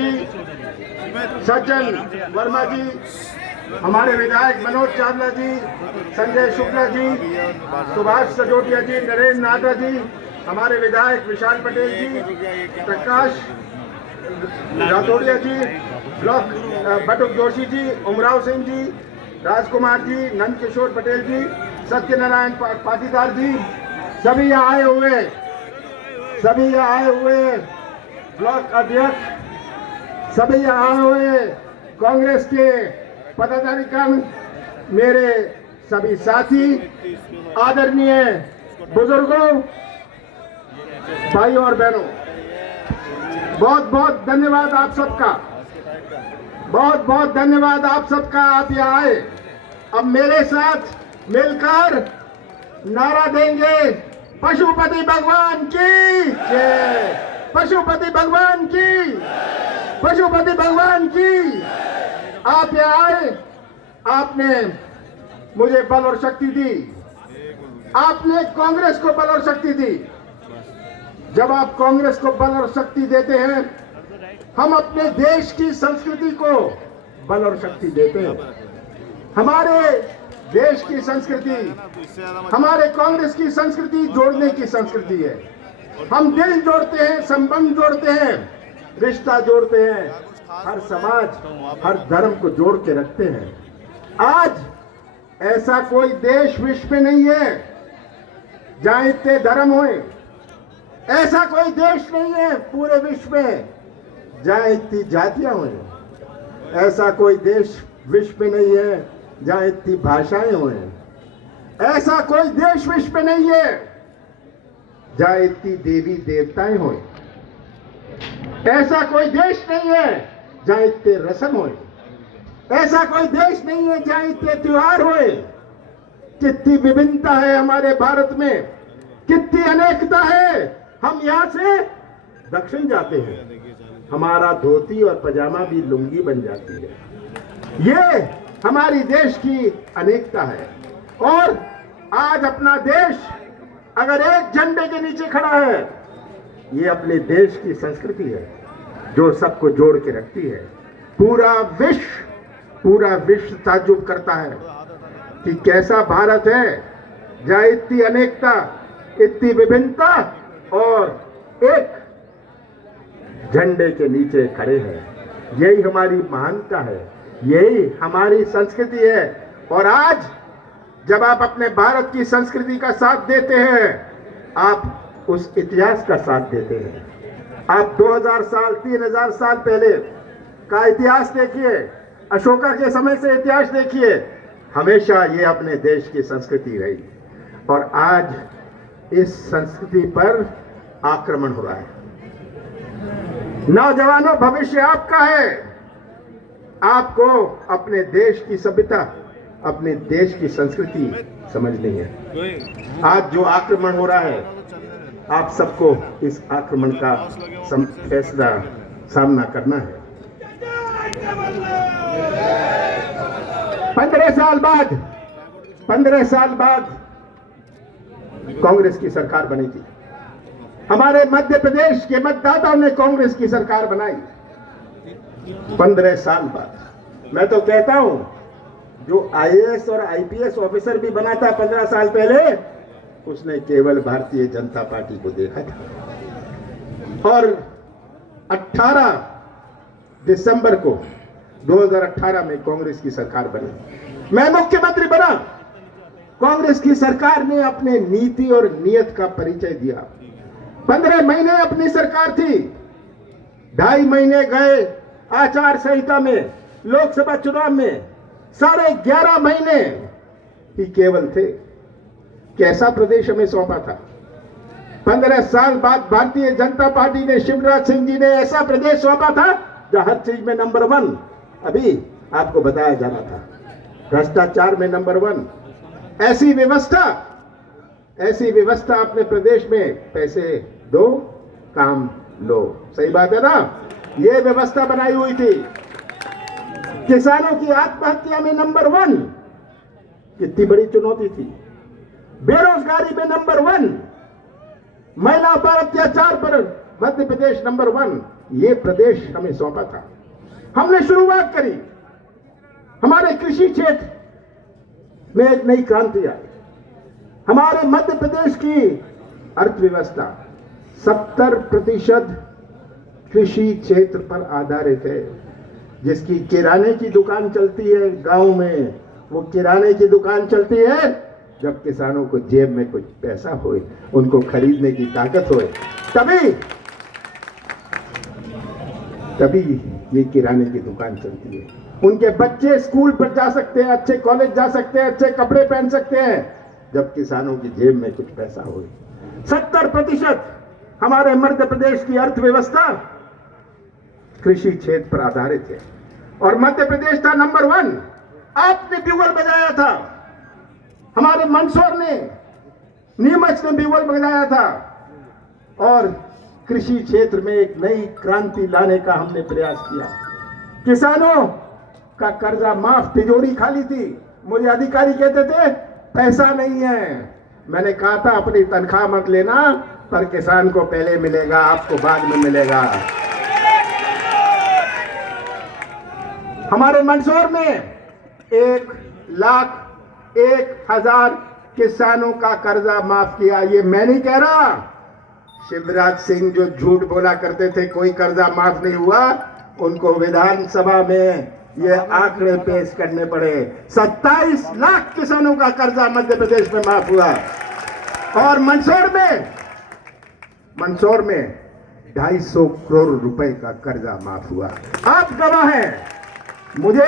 जी, सज्जन वर्मा जी, हमारे विधायक मनोज चावला जी, संजय शुक्ला जी, सुभाष सजोटिया जी, नरेंद्र नाडा जी, हमारे विधायक विशाल पटेल जी, प्रकाश राठौड़िया जी, ब्लॉक बटुक जोशी जी, उमराव सिंह जी, राजकुमार जी, नंद किशोर पटेल जी, सत्यनारायण पाटीदार जी, सभी यहाँ आए हुए ब्लॉक अध्यक्ष, सभी यहाँ आए हुए कांग्रेस के पदाधिकारी, मेरे सभी साथी, आदरणीय बुजुर्गों, भाइयों और बहनों, बहुत बहुत धन्यवाद आप सबका, बहुत बहुत धन्यवाद आप सबका। आप यहाँ आए, अब मेरे साथ मिलकर नारा देंगे, पशुपति भगवान की जय, पशुपति भगवान की, पशुपति भगवान की। आप यहाँ आए, आपने मुझे बल और शक्ति दी, आपने कांग्रेस को बल और शक्ति दी। जब आप कांग्रेस को बल और शक्ति देते हैं, हम अपने देश की संस्कृति को बल और शक्ति देते हैं। हमारे देश की संस्कृति, हमारे कांग्रेस की संस्कृति जोड़ने की संस्कृति है। हम दिल जोड़ते हैं, संबंध जोड़ते हैं, रिश्ता जोड़ते हैं, हर समाज, हर धर्म को जोड़ के रखते हैं। आज ऐसा कोई देश विश्व में नहीं है जहां इतने धर्म होए, ऐसा कोई देश नहीं है पूरे विश्व में जहां इतनी जातियां हों, ऐसा कोई देश विश्व में नहीं है जहां इतनी भाषाएं हों, ऐसा कोई देश विश्व में नहीं है जहां इतनी देवी देवताएं हों, ऐसा कोई देश नहीं है जहां इतने रस्म हों, ऐसा कोई देश नहीं है जहां इतने त्योहार हों। कितनी विभिन्नता है हमारे भारत में, कितनी अनेकता है। हम यहाँ से दक्षिण जाते हैं, हमारा धोती और पजामा भी लुंगी बन जाती है। ये हमारी देश की अनेकता है। और आज अपना देश अगर एक झंडे के नीचे खड़ा है, ये अपने देश की संस्कृति है जो सबको जोड़ के रखती है। पूरा विश्व ताज्जुब करता है कि कैसा भारत है जहां इतनी अनेकता, इतनी विभिन्नता और एक झंडे के नीचे खड़े हैं। यही हमारी महानता है, यही हमारी संस्कृति है। और आज जब आप अपने भारत की संस्कृति का साथ देते हैं, आप उस इतिहास का साथ देते हैं। आप 2000 साल 3000 साल पहले का इतिहास देखिए, अशोका के समय से इतिहास देखिए, हमेशा ये अपने देश की संस्कृति रही। और आज इस संस्कृति पर आक्रमण हो रहा है। नौजवानों, भविष्य आपका है। आपको अपने देश की सभ्यता, अपने देश की संस्कृति समझनी है। आज जो आक्रमण हो रहा है, आप सबको इस आक्रमण का फैसला सामना करना है। 15 साल बाद कांग्रेस की सरकार बनी थी। हमारे मध्य प्रदेश के मतदाताओं ने कांग्रेस की सरकार बनाई 15 साल बाद। मैं तो कहता हूं, जो आईएएस और आईपीएस ऑफिसर भी बना था 15 साल पहले, उसने केवल भारतीय जनता पार्टी को देखा था। और 18 दिसंबर को 2018 में कांग्रेस की सरकार बनी। मैं मुख्यमंत्री बना। कांग्रेस की सरकार ने अपने नीति और नियत का परिचय दिया। 15 महीने अपनी सरकार थी, 2.5 महीने गए आचार संहिता में, लोकसभा चुनाव में, 11.5 महीने ही केवल थे। कैसा प्रदेश हमें सौंपा था। 15 साल बाद भारतीय जनता पार्टी ने, शिवराज सिंह जी ने ऐसा प्रदेश सौंपा था जहां हर चीज में नंबर 1। अभी आपको बताया जाना था, भ्रष्टाचार में नंबर 1। ऐसी व्यवस्था अपने प्रदेश में, पैसे दो काम लो, सही बात है ना। ये व्यवस्था बनाई हुई थी। किसानों की आत्महत्या में नंबर 1, कितनी बड़ी चुनौती थी। बेरोजगारी में नंबर 1, महिलाओं पर अत्याचार पर मध्य प्रदेश नंबर 1। ये प्रदेश हमें सौंपा था। हमने शुरुआत करी, हमारे कृषि क्षेत्र में एक नई क्रांति आई। हमारे मध्य प्रदेश की अर्थव्यवस्था 70% कृषि क्षेत्र पर आधारित है। जिसकी किराने की दुकान चलती है गांव में, वो किराने की दुकान चलती है जब किसानों को जेब में कुछ पैसा होए, उनको खरीदने की ताकत होए, तभी ये किराने की दुकान चलती है। उनके बच्चे स्कूल पर जा सकते हैं, अच्छे कॉलेज जा सकते हैं, अच्छे कपड़े पहन सकते हैं, जब किसानों की जेब में कुछ पैसा होए। 70% हमारे मध्य प्रदेश की अर्थव्यवस्था कृषि क्षेत्र पर आधारित है और मध्य प्रदेश था नंबर 1। आपने ब्यूगल बजाया था, हमारे मंदसौर ने, नीमच ने ब्यूगल बजाया था और कृषि क्षेत्र में एक नई क्रांति लाने का हमने प्रयास किया। किसानों का कर्जा माफ, तिजोरी खाली थी। मुझे अधिकारी कहते थे पैसा नहीं है। मैंने कहा था अपनी तनख्वाह मत लेना, पर किसान को पहले मिलेगा, आपको बाद में मिलेगा। हमारे मंदसौर में 1,01,000 किसानों का कर्जा माफ किया। ये मैं नहीं कह रहा, शिवराज सिंह जो झूठ बोला करते थे कोई कर्जा माफ नहीं हुआ, उनको विधानसभा में ये आंकड़े पेश करने पड़े। 27 लाख किसानों का कर्जा मध्य प्रदेश में माफ हुआ और मंदसौर में 250 करोड़ रुपए का कर्जा माफ हुआ। आप गवाह हैं। मुझे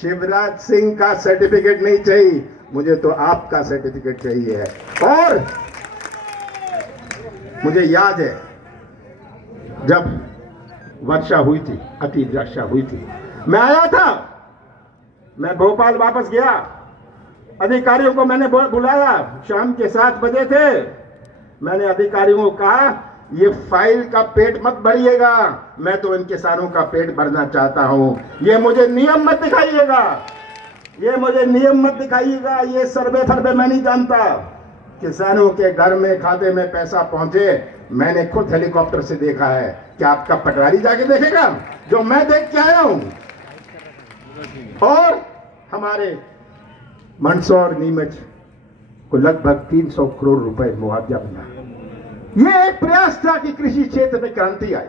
शिवराज सिंह का सर्टिफिकेट नहीं चाहिए, मुझे तो आपका सर्टिफिकेट चाहिए है। और मुझे याद है जब वर्षा हुई थी, अति वर्षा हुई थी, मैं आया था, मैं भोपाल वापस गया, अधिकारियों को मैंने बुलाया, शाम के 7 बजे थे। मैंने अधिकारियों को कहा ये फाइल का पेट मत भरिएगा, मैं तो इन किसानों का पेट भरना चाहता हूं। ये मुझे नियम मत दिखाइएगा, ये सर्वे फर्वे मैं नहीं जानता। किसानों के घर में खाते में पैसा पहुंचे, मैंने खुद हेलीकॉप्टर से देखा है। क्या आपका पटवारी जाके देखेगा जो मैं देख के आया हूं? और हमारे मंदसौर नीमच को लगभग 300 करोड़ रुपए मुआवजा मिला। यह एक प्रयास था कि कृषि क्षेत्र में क्रांति आई,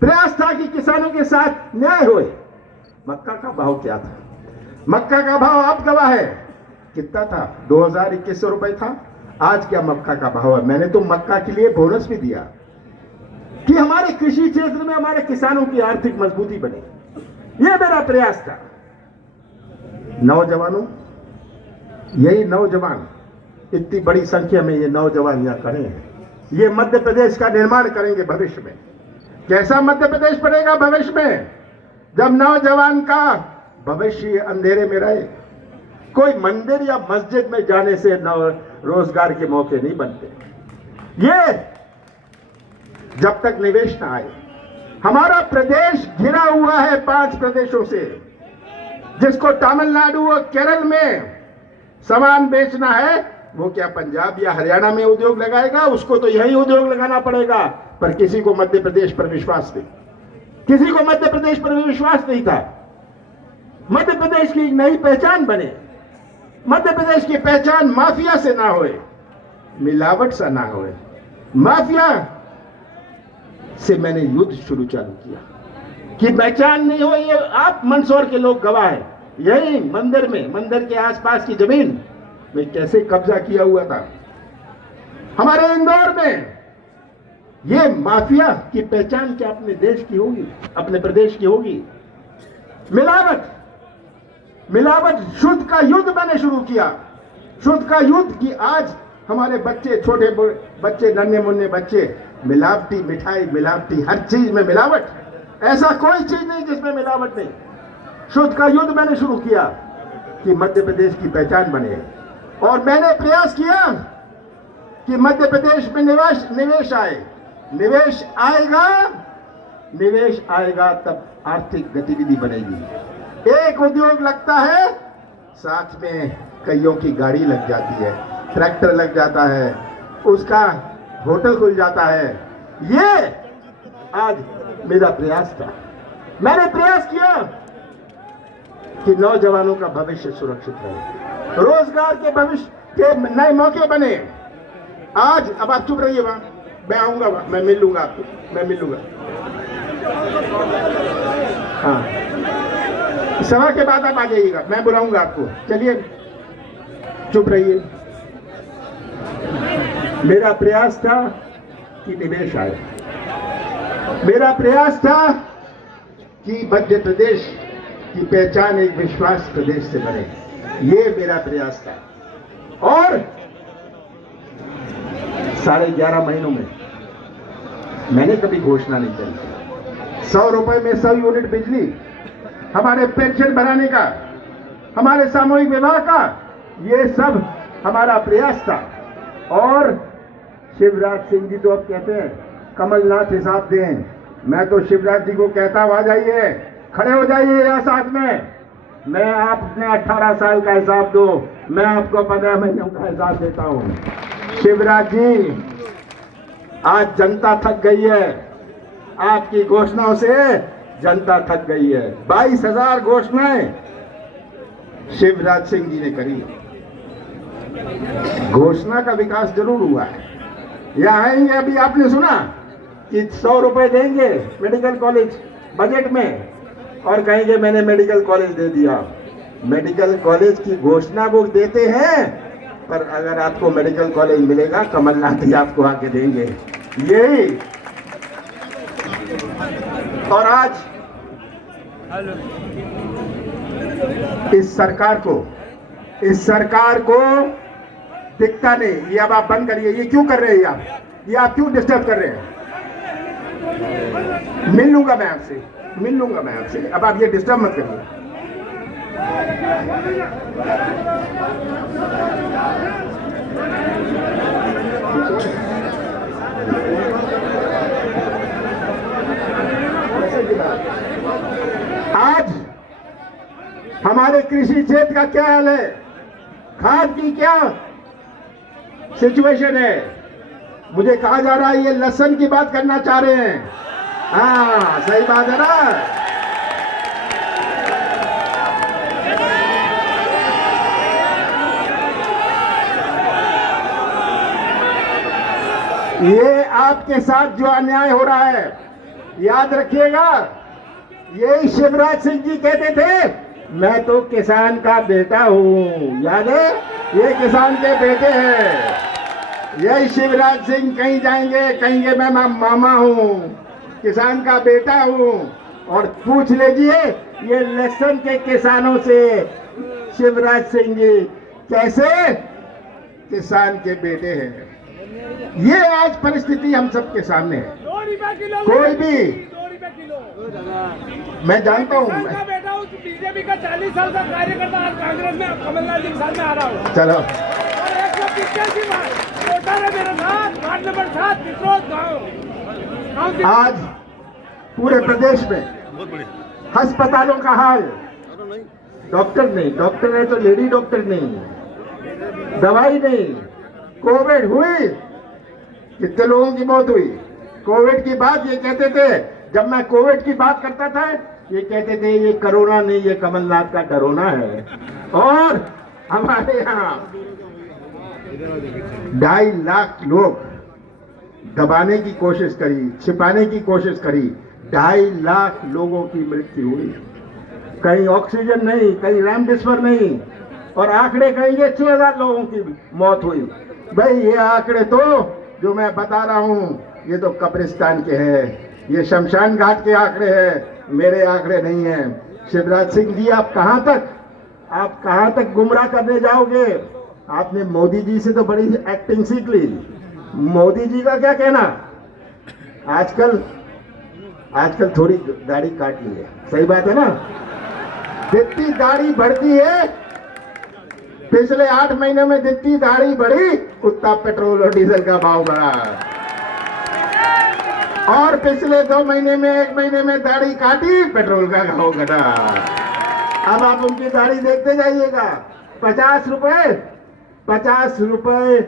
प्रयास था कि किसानों के साथ न्याय होए। मक्का का भाव क्या था? मक्का का भाव आप गवाह है, कितना था? 2,000-2,100 रुपए था। आज क्या मक्का का भाव है? मैंने तो मक्का के लिए बोनस भी दिया कि हमारे कृषि क्षेत्र में हमारे किसानों की आर्थिक मजबूती बने। यह मेरा प्रयास था। नौजवानों, यही नौजवान, इतनी बड़ी संख्या में ये नौजवान यहां खड़े हैं, ये मध्य प्रदेश का निर्माण करेंगे भविष्य में। कैसा मध्य प्रदेश बनेगा भविष्य में? जब नौजवान का भविष्य अंधेरे में रहे। कोई मंदिर या मस्जिद में जाने से रोजगार के मौके नहीं बनते। ये जब तक निवेश ना आए। हमारा प्रदेश घिरा हुआ है 5 प्रदेशों से, जिसको तमिलनाडु और केरल में सामान बेचना है, वो क्या पंजाब या हरियाणा में उद्योग लगाएगा? उसको तो यही उद्योग लगाना पड़ेगा। पर किसी को मध्य प्रदेश पर विश्वास नहीं, किसी को मध्य प्रदेश पर विश्वास नहीं था। मध्य प्रदेश की नई पहचान बने। मध्य प्रदेश की पहचान माफिया से ना होए, मिलावट से ना होए। माफिया से मैंने युद्ध चालू किया कि पहचान नहीं हो। ये आप मंदसौर के लोग गवाह हैं। यही मंदिर के आसपास की जमीन में कैसे कब्जा किया हुआ था। हमारे इंदौर में ये माफिया की पहचान क्या अपने देश की होगी, अपने प्रदेश की होगी? मिलावट शुद्ध का युद्ध मैंने शुरू किया। शुद्ध का युद्ध कि आज हमारे बच्चे, छोटे बच्चे, नन्हे मुन्ने बच्चे, मिलावटी मिठाई, मिलावटी हर चीज में मिलावट। ऐसा कोई चीज नहीं जिसमें मिलावट नहीं। शुद्ध का युद्ध मैंने शुरू किया कि मध्य प्रदेश की पहचान बने। और मैंने प्रयास किया कि मध्य प्रदेश में निवेश आए। निवेश आएगा तब आर्थिक गतिविधि बनेगी। एक उद्योग लगता है, साथ में कईयों की गाड़ी लग जाती है, ट्रैक्टर लग जाता है, उसका होटल खुल जाता है। आज मेरा प्रयास था, मैंने प्रयास किया कि नौजवानों का भविष्य सुरक्षित रहे, रोजगार के भविष्य के नए मौके बने। आज अब आप चुप रहिए, वहां मैं आऊंगा, मैं मिल लूंगा आपको, मैं मिल लूंगा। हाँ, सभा के बाद आप आ जाइएगा, मैं बुलाऊंगा आपको। चलिए चुप रहिए। मेरा प्रयास था कि निवेश आए, मेरा प्रयास था कि मध्य प्रदेश की पहचान एक विश्वास प्रदेश से बने, ये मेरा प्रयास था। और 11.5 महीनों में मैंने कभी घोषणा नहीं करी। 100 रुपए में 100 यूनिट बिजली, हमारे पेंशन बढ़ाने का, हमारे सामूहिक विवाह का, ये सब हमारा प्रयास था। और शिवराज सिंह जी तो अब कहते हैं कमलनाथ हिसाब दें, मैं तो शिवराज जी को कहता हूं, आ जाइए, खड़े हो जाइए यहाँ साथ में, मैं आप अपने 18 साल का हिसाब दो, मैं आपको 15 महीनों का हिसाब देता हूं। शिवराज जी, आज जनता थक गई है, आपकी घोषणाओं से जनता थक गई है। 22,000 घोषणाएं शिवराज सिंह जी ने करी। घोषणा का विकास जरूर हुआ है। यहाँ आएंगे, अभी आपने सुना कि 100 रुपए देंगे मेडिकल कॉलेज बजट में, और कहेंगे मैंने मेडिकल कॉलेज दे दिया। मेडिकल कॉलेज की घोषणा वो देते हैं, पर अगर आपको मेडिकल कॉलेज मिलेगा, कमलनाथ ही आपको आके देंगे, यही। और आज इस सरकार को दिखता नहीं। ये अब आप बंद करिए, ये क्यों कर रहे हैं ये आप क्यों डिस्टर्ब कर रहे हैं? मिल लूंगा मैं आपसे, अब आप ये डिस्टर्ब मत करिए। आज हमारे कृषि क्षेत्र का क्या हाल है, खाद की क्या सिचुएशन है? मुझे कहा जा रहा है ये लहसुन की बात करना चाह रहे हैं। हाँ, सही बात है ना। ये आपके साथ जो अन्याय हो रहा है, याद रखिएगा, यही शिवराज सिंह जी कहते थे, मैं तो किसान का बेटा हूं। याद है, ये किसान के बेटे हैं। यही शिवराज सिंह कहीं जाएंगे, कहेंगे मैं मामा हूं, किसान का बेटा हूं। और पूछ लीजिए ये लहसुन के किसानों से, शिवराज सिंह जी कैसे किसान के बेटे हैं। ये आज परिस्थिति हम सबके सामने है। कोई भी, मैं जानता हूँ, बीजेपी का 40 साल का कार्यकर्ता आज कांग्रेस में, कमलनाथ जी के साथ में आ रहा हूँ। चलो, और 185 वोटर है मेरे साथ, वार्ड नंबर 7 पित्रोद गाँव। आज पूरे प्रदेश में अस्पतालों का हाल, डॉक्टर नहीं, डॉक्टर है तो लेडी डॉक्टर नहीं, दवाई नहीं। कोविड हुई, कितने लोगों की मौत हुई। कोविड की बात ये कहते थे, जब मैं कोविड की बात करता था ये कहते थे ये कोरोना नहीं, ये कमलनाथ का डरोना है। और हमारे यहाँ 2.5 लाख लोग दबाने की कोशिश करी, छिपाने की कोशिश करी, 2.5 लाख लोगों की मृत्यु हुई। कहीं ऑक्सीजन नहीं, कहीं रेमडेसिविर नहीं, और आंकड़े कहेंगे 6,000 लोगों की मौत हुई। भाई ये आंकड़े तो जो मैं बता रहा हूं ये तो कब्रिस्तान के हैं, ये शमशान घाट के आंकड़े हैं, मेरे आंकड़े नहीं हैं। शिवराज सिंह जी, आप कहां तक गुमराह करने जाओगे? आपने मोदी जी से तो बड़ी एक्टिंग सीख ली। मोदी जी का क्या कहना, आजकल थोड़ी दाढ़ी काट ली है, सही बात है ना। जितनी दाढ़ी बढ़ती है, पिछले 8 महीने में जितनी दाढ़ी बढ़ी उतना पेट्रोल और डीजल का भाव बढ़ा, और पिछले 2 महीने में 1 महीने में दाढ़ी काटी, पेट्रोल का भाव घटा। अब आप उनकी दाढ़ी देखते जाइएगा। 50 रुपए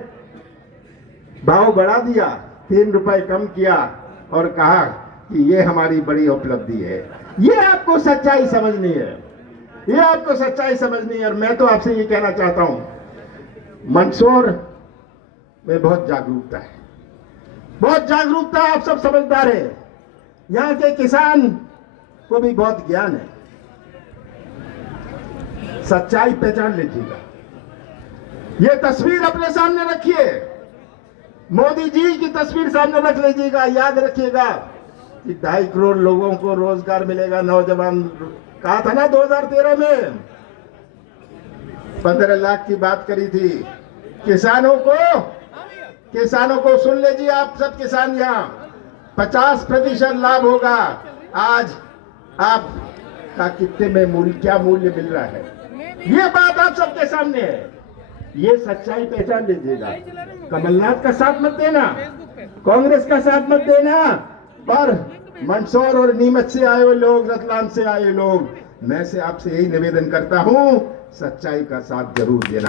भाव बढ़ा दिया, 3 रुपए कम किया, और कहा कि ये हमारी बड़ी उपलब्धि है। ये आपको सच्चाई समझनी है, ये आपको सच्चाई समझनी है। और मैं तो आपसे ये कहना चाहता हूं, मंदसौर में बहुत जागरूकता है, बहुत जागरूकता है। आप सब समझदार हैं, यहां के किसान को भी बहुत ज्ञान है। सच्चाई पहचान लीजिएगा। ये तस्वीर अपने सामने रखिए, मोदी जी की तस्वीर सामने रख लीजिएगा। याद रखिएगा कि 2.5 करोड़ लोगों को रोजगार मिलेगा। नौजवान कहा था ना 2013 में 15 लाख की बात करी थी। किसानों को सुन लीजिए आप सब किसान, यहां 50% लाभ होगा। आज आप का कितने में मूल्य, क्या मूल्य मिल रहा है, ये बात आप सबके सामने है। ये सच्चाई पहचान लीजिएगा। कमलनाथ का साथ मत देना, कांग्रेस का साथ मत देना, पर मंदसौर और नीमच से आए हुए लोग, रतलाम से आए लोग, मैं से आपसे यही निवेदन करता हूं, सच्चाई का साथ जरूर देना।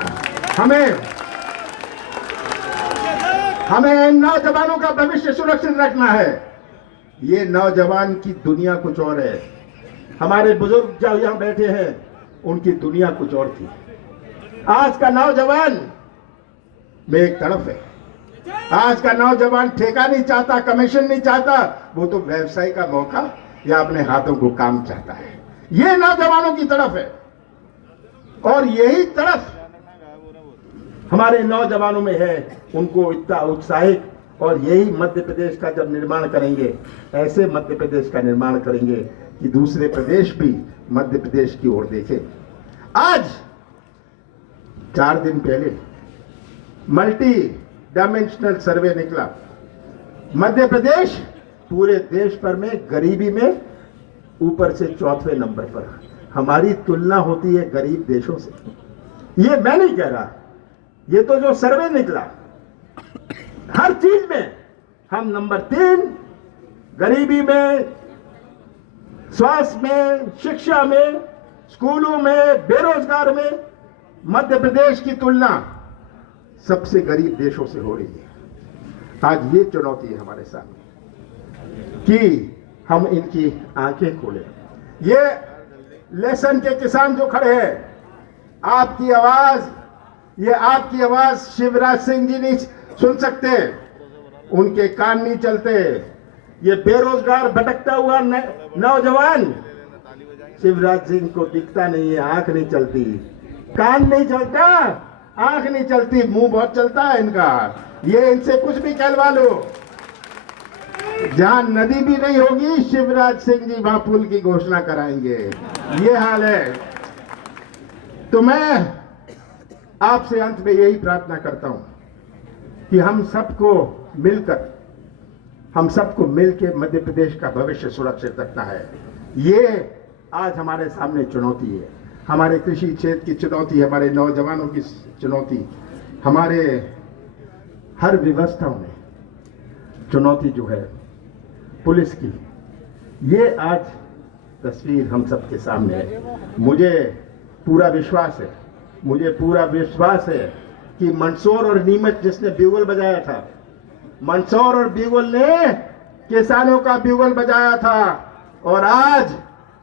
हमें इन नौजवानों का भविष्य सुरक्षित रखना है। ये नौजवान की दुनिया कुछ और है। हमारे बुजुर्ग जो यहां बैठे हैं, उनकी दुनिया कुछ और थी। आज का नौजवान में एक तरफ है। आज का नौजवान ठेका नहीं चाहता, कमीशन नहीं चाहता, वो तो व्यवसाय का मौका या अपने हाथों को काम चाहता है। ये नौजवानों की तरफ है, और यही तरफ हमारे नौजवानों में है। उनको इतना उत्साहित, और यही मध्य प्रदेश का जब निर्माण करेंगे, ऐसे मध्य प्रदेश का निर्माण करेंगे कि दूसरे प्रदेश भी मध्य प्रदेश की ओर देखें। आज 4 दिन पहले मल्टी डायमेंशनल सर्वे निकला। मध्य प्रदेश पूरे देश भर में गरीबी में ऊपर से 4वें नंबर पर। हमारी तुलना होती है गरीब देशों से। ये मैं नहीं कह रहा, ये तो जो सर्वे निकला, हर चीज में हम नंबर 3, गरीबी में, स्वास्थ्य में, शिक्षा में, स्कूलों में, बेरोजगार में मध्य प्रदेश की तुलना सबसे गरीब देशों से हो रही है। आज ये चुनौती है हमारे सामने कि हम इनकी आंखें खोलें। ये लेसन के किसान जो खड़े हैं, आपकी आवाज, ये आपकी आवाज शिवराज सिंह जी नहीं सुन सकते, उनके कान नहीं चलते। ये बेरोजगार भटकता हुआ नौजवान शिवराज सिंह को दिखता नहीं है, आंख नहीं चलती, कान नहीं चलता, आंख नहीं चलती, मुंह बहुत चलता है इनका। ये इनसे कुछ भी कहलवा लो, जहां नदी भी नहीं होगी, शिवराज सिंह जी वहां पुल की घोषणा कराएंगे। ये हाल है। तो मैं आपसे अंत में यही प्रार्थना करता हूं कि हम सबको मिलकर मध्य प्रदेश का भविष्य सुरक्षित रखना है। ये आज हमारे सामने चुनौती है, हमारे कृषि क्षेत्र की चुनौती, हमारे नौजवानों की चुनौती, हमारे हर व्यवस्थाओं में चुनौती जो है पुलिस की। ये आज तस्वीर हम सबके सामने है। मुझे पूरा विश्वास है कि मंदसौर और नीमच जिसने ब्यूगल बजाया था, मंदसौर और ब्यूगल ने किसानों का ब्यूगल बजाया था, और आज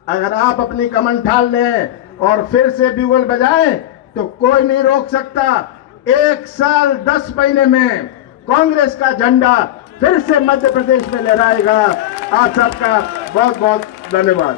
अगर आप अपनी कमर ठाल लें और फिर से ब्यूगल बजाएं तो कोई नहीं रोक सकता। 1 साल 10 महीने में कांग्रेस का झंडा फिर से मध्य प्रदेश में लहराएगा। आप सबका बहुत बहुत धन्यवाद।